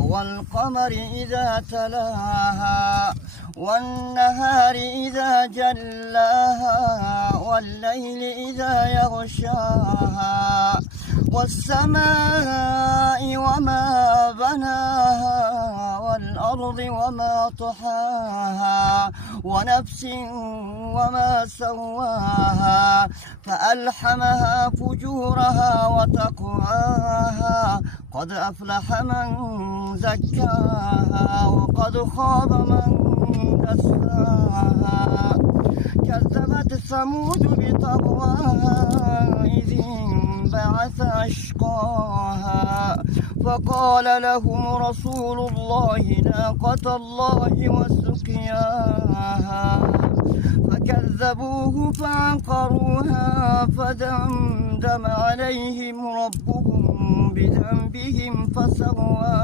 والقمر إذا تلاها والنهار إذا جلاها والليل إذا يغشاها والسماء وما بناها والأرض وما طحاها ونفس وما سواها فألحمها فجورها وتقواها قد أفلح من زكاها وقد خاب من دساها كذبت ثمود بطغواها إذ انبعث أشقاها فقال لهم رسول الله ناقة الله وسقياها فكذبوه فعقروها فدمدم عليهم ربهم بذنبهم فسواها.